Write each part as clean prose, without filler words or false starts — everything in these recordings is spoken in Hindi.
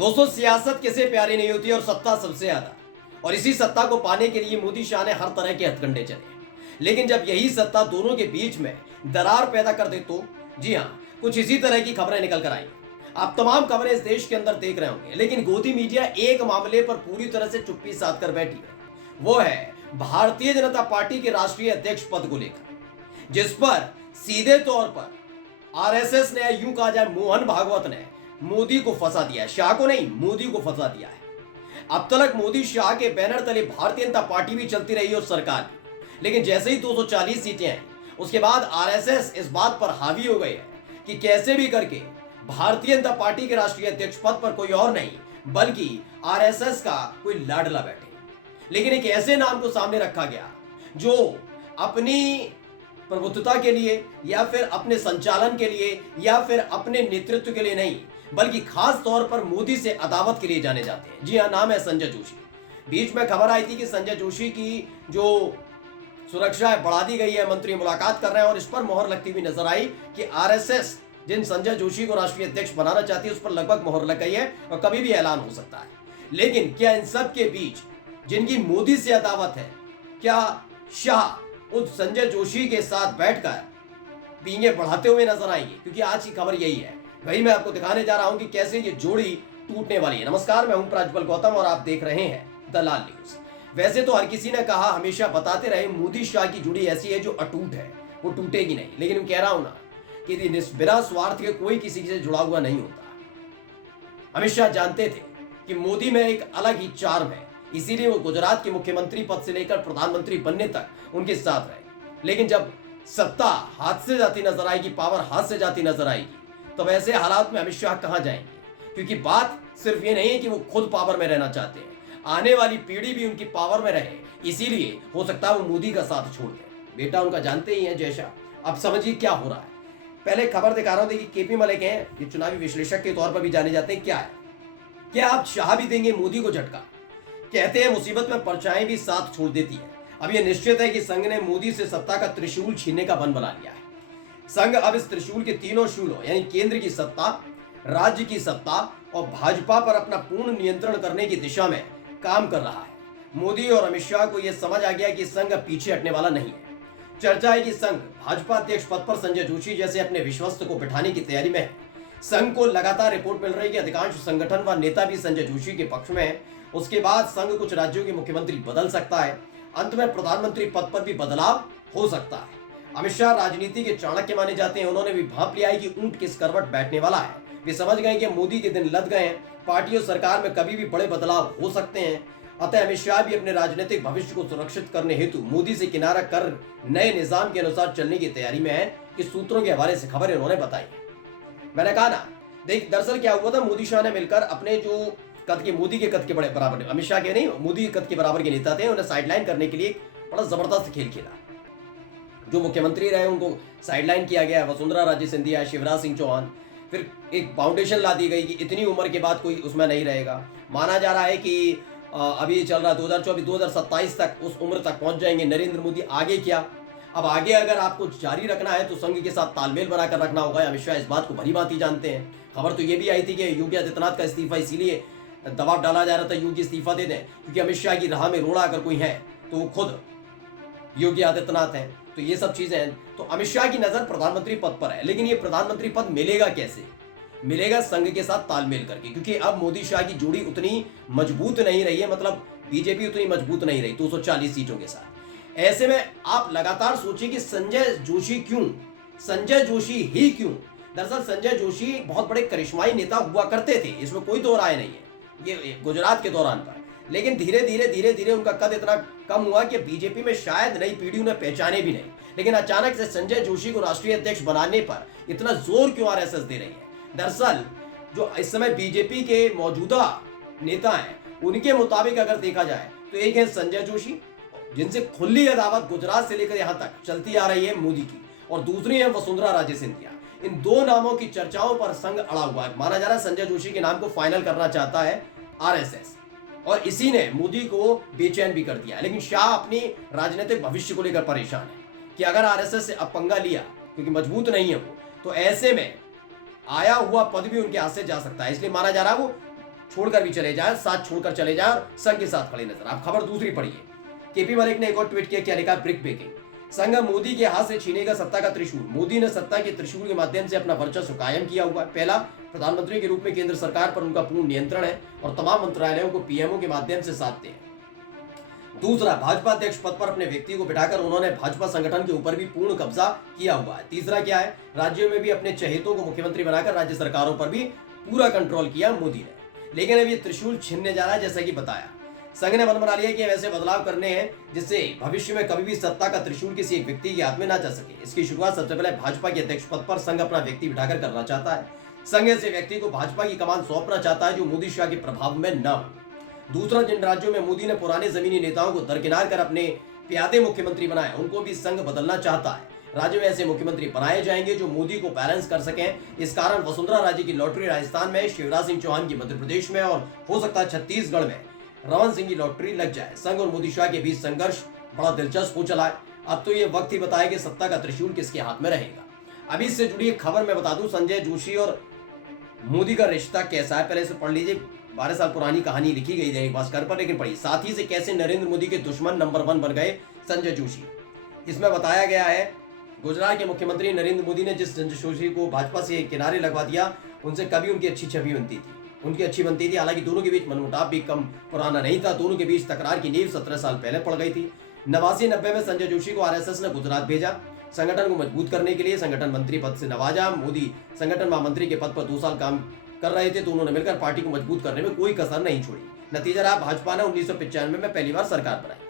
दोस्तों, सियासत किसे प्यारी नहीं होती और सत्ता सबसे ज्यादा। और इसी सत्ता को पाने के लिए मोदी शाह ने हर तरह के हथकंडे चले। लेकिन जब यही सत्ता दोनों के बीच में दरार पैदा कर दे तो जी हाँ, कुछ इसी तरह की खबरें निकल कर आई। आप तमाम खबरें इस देश के अंदर देख रहे होंगे, लेकिन गोदी मीडिया एक मामले पर पूरी तरह से चुप्पी साध कर बैठी है। वो है भारतीय जनता पार्टी के राष्ट्रीय अध्यक्ष पद को लेकर, जिस पर सीधे तौर पर आरएसएस ने, यूं कहा जाए मोहन भागवत ने मोदी को फंसा दिया है। शाह को नहीं, मोदी को फंसा दिया है। अब तक मोदी शाह के बैनर तले भारतीय जनता पार्टी भी चलती रही और सरकार भी, लेकिन जैसे ही 240 सीटें आई उसके बाद आरएसएस इस बात पर हावी हो गई है कि कैसे भी करके भारतीय जनता पार्टी के राष्ट्रीय अध्यक्ष पद पर कोई और नहीं बल्कि आरएसएस का कोई लाडला बैठे। लेकिन एक ऐसे नाम को सामने रखा गया जो अपनी प्रभुत्वता के लिए या फिर अपने संचालन के लिए या फिर अपने नेतृत्व के लिए नहीं, बल्कि खास तौर पर मोदी से अदावत के लिए जाने जाते हैं। जी हाँ, नाम है संजय जोशी। बीच में खबर आई थी कि संजय जोशी की जो सुरक्षा है बढ़ा दी गई है, मंत्री मुलाकात कर रहे हैं, और इस पर मोहर लगती हुई नजर आई कि आरएसएस जिन संजय जोशी को राष्ट्रीय अध्यक्ष बनाना चाहती है उस पर लगभग मोहर लग गई है और कभी भी ऐलान हो सकता है। लेकिन क्या इन सब के बीच जिनकी मोदी से अदावत है, क्या शाह उस संजय जोशी के साथ बैठकर पींगे बढ़ाते हुए नजर आएंगे? क्योंकि आज की खबर यही है। वही मैं आपको दिखाने जा रहा हूं कि कैसे ये जोड़ी टूटने वाली है। नमस्कार, मैं हूं प्राज्वल गौतम और आप देख रहे हैं दलाल न्यूज। वैसे तो हर किसी ने कहा, हमेशा बताते रहे, मोदी शाह की जोड़ी ऐसी है जो अटूट है, वो टूटेगी नहीं। लेकिन मैं कह रहा हूं ना कि बिना स्वार्थ के कोई किसी से जुड़ा हुआ नहीं होता। अमित शाह जानते थे कि मोदी में एक अलग ही चार्म है, इसीलिए वो गुजरात के मुख्यमंत्री पद से लेकर प्रधानमंत्री बनने तक उनके साथ रहे। लेकिन जब सत्ता हाथ से जाती नजर आएगी, पावर हाथ से जाती नजर आएगी, तब ऐसे हालात में अमित शाह कहां जाएंगे? क्योंकि बात सिर्फ ये नहीं है कि वो खुद पावर में रहना चाहते हैं, आने वाली पीढ़ी भी उनकी पावर में रहे, इसीलिए हो सकता है वो मोदी का साथ छोड़ दें। बेटा उनका जानते ही है जैसा। अब समझिए क्या हो रहा है। पहले खबर दिखा रहा हूं, देखिए केपी मलिक हैं, ये चुनावी विश्लेषक के तौर पर भी जाने जाते हैं। क्या है, क्या आप शाह भी देंगे मोदी को झटका? कहते हैं मुसीबत में परछाई भी साथ छोड़ देती है। अब यह निश्चित है कि संघ ने मोदी से सत्ता का त्रिशूल छीनने का मन बना लिया है। संघ अब इस त्रिशूल के तीनों शूलों यानी केंद्र की सत्ता, राज्य की सत्ता और भाजपा पर अपना पूर्ण नियंत्रण करने की दिशा में काम कर रहा है। मोदी और अमित शाह को यह समझ आ गया कि संघ पीछे हटने वाला नहीं है। चर्चा है कि संघ भाजपा अध्यक्ष पद पर संजय जोशी जैसे अपने विश्वस्त को बिठाने की तैयारी में है। संघ को लगातार रिपोर्ट मिल रही है कि अधिकांश संगठन व नेता भी संजय जोशी के पक्ष में है। उसके बाद संघ कुछ राज्यों के मुख्यमंत्री बदल सकता है। अंत में प्रधानमंत्री पद पर भी बदलाव हो सकता है। अमित शाह राजनीति के चाणक्य माने जाते हैं। उन्होंने भी भांप लिया है कि ऊंट किस करवट बैठने वाला है। वे समझ गए कि मोदी के दिन लद गए हैं। पार्टी और सरकार में कभी भी बड़े बदलाव हो सकते हैं। अतः अमित शाह भी अपने राजनीतिक भविष्य को सुरक्षित करने हेतु मोदी से किनारा कर नए निजाम के अनुसार चलने की तैयारी में है कि सूत्रों के हवाले से खबरें उन्होंने बताई। मैंने कहा ना, देख दरअसल क्या हुआ था, मोदी शाह ने मिलकर अपने जो कद के, मोदी के कद के बड़े बराबर, अमित शाह के नहीं, मोदी के कद के बराबर के नेता थे, उन्हें साइडलाइन करने के लिए बड़ा जबरदस्त खेल खेला। जो मुख्यमंत्री रहे उनको साइडलाइन किया गया, वसुंधरा राजे सिंधिया, शिवराज सिंह चौहान। फिर एक फाउंडेशन ला दी गई कि इतनी उम्र के बाद कोई उसमें नहीं रहेगा। माना जा रहा है कि अभी चल रहा 2024 2027 तक उस उम्र तक पहुंच जाएंगे नरेंद्र मोदी। आगे क्या, अब आगे अगर आपको जारी रखना है तो संघ के साथ तालमेल बनाकर रखना होगा। अमित शाह इस बात को भली भांति जानते हैं। खबर तो ये भी आई थी कि योगी आदित्यनाथ का इस्तीफा, इसीलिए दबाव डाला जा रहा था योगी इस्तीफा दे दें, क्योंकि अमित शाह की राह में रोड़ा अगर कोई है तो वो खुद योगी आदित्यनाथ हैं। तो ये सब चीजें हैं। तो अमित शाह की नजर प्रधानमंत्री पद पर है, लेकिन ये प्रधानमंत्री पद मिलेगा कैसे? मिलेगा संघ के साथ तालमेल करके, क्योंकि अब मोदी शाह की जोड़ी उतनी मजबूत नहीं रही है, मतलब बीजेपी उतनी मजबूत नहीं रही 240 सीटों के साथ। ऐसे में आप लगातार सोचिए कि संजय जोशी क्यों, संजय जोशी ही क्यों? दरअसल संजय जोशी बहुत बड़े करिश्माई नेता हुआ करते थे, इसमें कोई दो राय नहीं है, ये गुजरात के दौरान पर। लेकिन धीरे धीरे उनका कद इतना कम हुआ कि बीजेपी में शायद नई पीढ़ी उन्हें पहचाने भी नहीं। लेकिन अचानक से संजय जोशी को राष्ट्रीय अध्यक्ष बनाने पर इतना जोर क्यों आरएसएस दे रही है? दरअसल जो इस समय बीजेपी के मौजूदा नेता हैं उनके मुताबिक अगर देखा जाए तो एक है संजय जोशी, जिनसे खुली अदावत गुजरात से लेकर यहां तक चलती आ रही है मोदी की, और दूसरी है वसुंधरा राजे सिंधिया। इन दो नामों की चर्चाओं पर संघ अड़ा हुआ है। माना जा रहा है संजय जोशी के नाम को फाइनल करना चाहता है आरएसएस, और इसी ने मोदी को बेचैन भी कर दिया है। लेकिन शाह अपनी राजनीतिक भविष्य को लेकर परेशान है कि अगर आरएसएस से अब पंगा लिया, क्योंकि मजबूत नहीं है वो, तो ऐसे में आया हुआ पद भी उनके हाथ से जा सकता है। इसलिए माना जा रहा है वो छोड़कर भी चले जाए, साथ छोड़कर चले जाए और संघ के साथ खड़े नजर। आप खबर दूसरी पढ़िए। केपी मलिक ने एक और ट्वीट किया, क्या लिखा, ब्रिक ब्रेकिंग। संघ मोदी के हाथ से छीनेगा सत्ता का त्रिशूल। मोदी ने सत्ता के त्रिशूल के माध्यम से अपना वर्चस्व कायम किया हुआ है। पहला, प्रधानमंत्री के रूप में केंद्र सरकार पर उनका पूर्ण नियंत्रण है और तमाम मंत्रालयों को पीएमओ के माध्यम से साधते हैं। दूसरा, भाजपा अध्यक्ष पद पर अपने व्यक्ति को बिठाकर उन्होंने भाजपा संगठन के ऊपर भी पूर्ण कब्जा किया हुआ है। तीसरा क्या है, राज्यों में भी अपने चहेतों को मुख्यमंत्री बनाकर राज्य सरकारों पर भी पूरा कंट्रोल किया मोदी ने। लेकिन अब ये त्रिशूल छीनने जा रहा है, जैसा कि बताया। संघ ने मन बना लिया कि ऐसे बदलाव करने हैं जिससे भविष्य में कभी भी सत्ता का त्रिशूल किसी एक व्यक्ति के हाथ में ना जा सके। इसकी शुरुआत सबसे पहले भाजपा के अध्यक्ष पद पर संघ अपना व्यक्ति बिठाकर करना चाहता है। संघ ऐसे व्यक्ति को भाजपा की कमान सौंपना चाहता है जो मोदी शाह के प्रभाव में न हो। दूसरा, जिन राज्यों में मोदी ने पुराने जमीनी नेताओं को दरकिनार कर अपने प्यादे मुख्यमंत्री बनाए, उनको भी संघ बदलना चाहता है। राज्यों में ऐसे मुख्यमंत्री बनाए जाएंगे जो मोदी को बैलेंस कर सकें। इस कारण वसुंधरा राजे की लॉटरी राजस्थान में, शिवराज सिंह चौहान की मध्य प्रदेश में और हो सकता है छत्तीसगढ़ में रमन सिंह की लॉटरी लग जाए। संघ और मोदी शाह के बीच संघर्ष बड़ा दिलचस्प हो चला है। अब तो ये वक्त ही बताए कि सत्ता का त्रिशूल किसके हाथ में रहेगा। अभी इससे जुड़ी एक खबर मैं बता दूं, संजय जोशी और मोदी का रिश्ता कैसा है, पहले से पढ़ लीजिए। 12 साल पुरानी कहानी लिखी गई दैनिक भास्कर पर, लेकिन पढ़िए। साथ ही से कैसे नरेंद्र मोदी के दुश्मन नंबर 1 बन गए संजय जोशी। इसमें बताया गया है, गुजरात के मुख्यमंत्री नरेंद्र मोदी ने जिस संजय जोशी को भाजपा से किनारे लगवा दिया, उनसे कभी उनकी अच्छी छवि बनती थी। हालांकि दोनों के बीच मनमुटाव भी कम पुराना नहीं था। दोनों के बीच तकरार की नींव 17 साल पहले पड़ गई थी। 89-90 में संजय जोशी को आरएसएस ने गुजरात भेजा, संगठन को मजबूत करने के लिए। संगठन मंत्री पद से नवाजा। मोदी संगठन महामंत्री के पद पर 2 साल काम कर रहे थे, तो उन्होंने मिलकर पार्टी को मजबूत करने में कोई कसर नहीं छोड़ी। नतीजा रहा, भाजपा ने 1995 में पहली बार सरकार बनाई।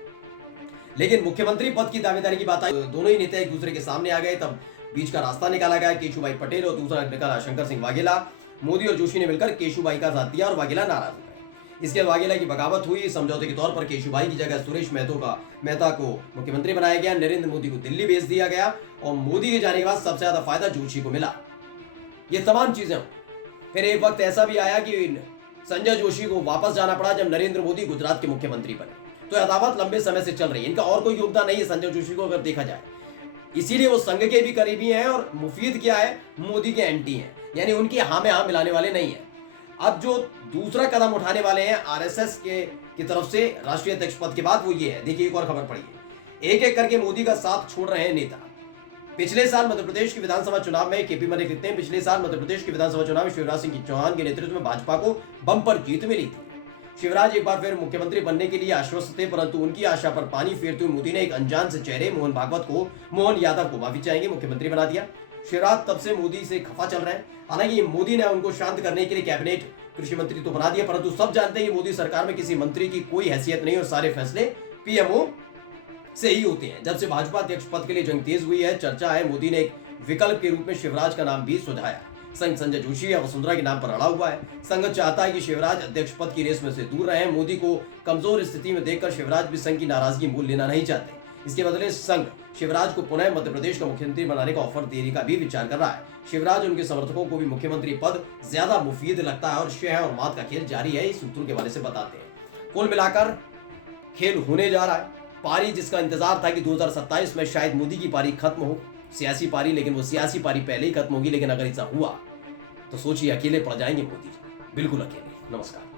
लेकिन मुख्यमंत्री पद की दावेदारी की बात आई, दोनों ही नेता एक दूसरे के सामने आ गए। तब बीच का रास्ता निकाला गया, केशुभाई पटेल, और दूसरा निकाला शंकर सिंह वाघेला। मोदी और जोशी ने मिलकर केशुभाई का साथ दिया और वाघेला नाराज हो गए। इसके वाघेला की बगावत हुई। समझौते के तौर पर केशुभाई की जगह सुरेश मेहता को मुख्यमंत्री बनाया गया। नरेंद्र मोदी को दिल्ली भेज दिया गया और मोदी के जाने के बाद सबसे ज्यादा फायदा जोशी को मिला। ये तमाम चीजें। फिर एक वक्त ऐसा भी आया कि संजय जोशी को वापस जाना पड़ा जब नरेंद्र मोदी गुजरात के मुख्यमंत्री बने। तो अदावत लंबे समय से चल रही है। इनका और कोई योगदान नहीं है संजय जोशी को अगर देखा जाए। इसीलिए वो संघ के भी करीबी हैं और मुफीद क्या है, मोदी के एंटी हैं, यानी उनकी हाँ में हाँ मिलाने वाले नहीं है। अब जो दूसरा कदम उठाने वाले हैं आरएसएस की तरफ से राष्ट्रीय अध्यक्ष पद के बाद, वो ये है। देखिए एक और खबर पढ़िए। एक एक करके मोदी का साथ छोड़ रहे हैं नेता। पिछले साल मध्य प्रदेश के विधानसभा चुनाव में, केपी मलिक लिखते हैं, पिछले साल मध्य प्रदेश के विधानसभा चुनाव में शिवराज सिंह चौहान के नेतृत्व में भाजपा को बम्पर जीत मिली थी। शिवराज एक बार फिर मुख्यमंत्री बनने के लिए आश्वस्त थे, परंतु उनकी आशा पर पानी फेरते हुए मोदी ने एक अनजान से चेहरे मोहन यादव को माफी चाहेंगे मुख्यमंत्री बना दिया। शिवराज तब से मोदी से खफा चल रहे हैं। हालांकि मोदी ने उनको शांत करने के लिए कैबिनेट कृषि मंत्री तो बना दिया, परंतु सब जानते हैं कि मोदी सरकार में किसी मंत्री की कोई हैसियत नहीं और सारे फैसले पीएमओ से ही होते हैं। जब से भाजपा अध्यक्ष पद के लिए जंग तेज हुई है, चर्चा है मोदी ने एक विकल्प के रूप में शिवराज का नाम भी सुझाया। संघ संजय जोशी या वसुंधरा के नाम पर अड़ा हुआ है। संघ चाहता है कि शिवराज अध्यक्ष पद की रेस में से दूर रहे। मोदी को कमजोर स्थिति में देखकर शिवराज भी संघ की नाराजगी मूल लेना नहीं चाहते। इसके बदले संघ शिवराज को पुनः मध्य प्रदेश का मुख्यमंत्री बनाने का ऑफर देने का भी विचार कर रहा है। शिवराज उनके समर्थकों को भी मुख्यमंत्री पद ज्यादा मुफीद लगता है और शह और मात का खेल जारी है, इस सूत्रों के हवाले से बताते हैं। कुल मिलाकर खेल होने जा रहा है। पारी जिसका इंतजार था कि 2027 में शायद मोदी की पारी खत्म हो, सियासी पारी, लेकिन वो सियासी पारी पहले ही खत्म होगी। लेकिन अगर ऐसा हुआ तो सोचिए अकेले पड़ जाएंगे मोदी, बिल्कुल अकेले। नमस्कार।